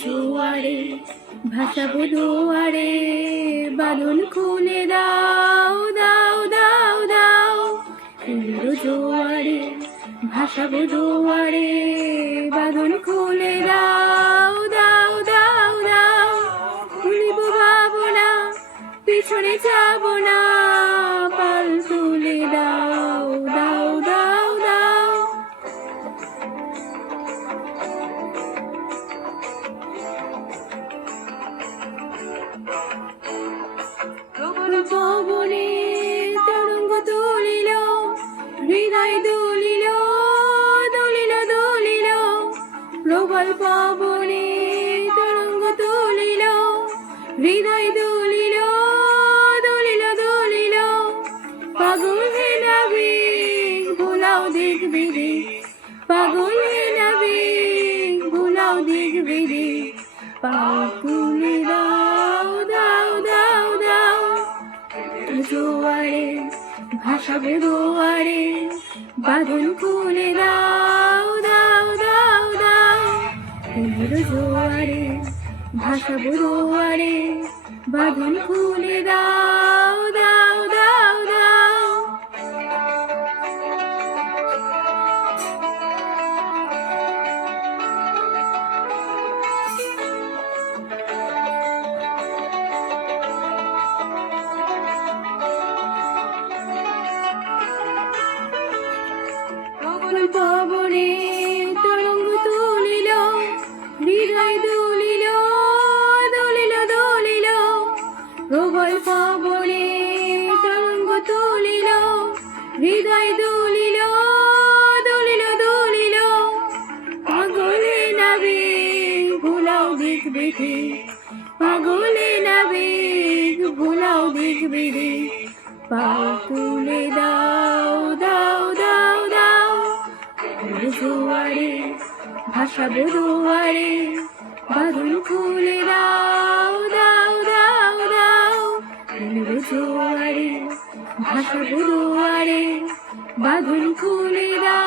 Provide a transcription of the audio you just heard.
জোয়ারে ভাসাবো দুয়ারে বাঁধন খুলে দাও দাও দাও দাও। এলো জোয়ারে ভাসাবো দুয়ারে বাঁধন খুলে দাও। হৃদয় দুলিল দুলিল দুলিল। প্রবল পবনে তরঙ্গ তুলিল। হৃদয় দুলিল দুলিল দুলিল। পাগল হে নবী, ভোলাও দেখবি রে পাগল হে নবী, ভোলাও দেখবি রে পাও তুলে দাও দাও দাও দাও। জোয়ারে ভাসাবে দোয়ারে বাঁধন খুলে দাও দাও দাও দাও। এলো জোয়ারে ভাসাবে দোয়ারে বাঁধন খুলে দাও দাও। প্রবল পবনে তরঙ্গ তুলিল, হৃদয় দুলিল দুলিল দুলিল। প্রবল পবনে তরঙ্গ তুলিল দুলিল দুলিল পাগলে নাবে, ভোলাও দেখবে রে পাগলে নাবে, ভোলাও দেখবে রে পাও তুলে দাও দাও জোয়ারে ভাসাবো দুয়ারে বাদল খুলে দাও দাও দাও দাও। জোয়ারে ভাসাবো দুয়ারে বাদল খুলে দাও।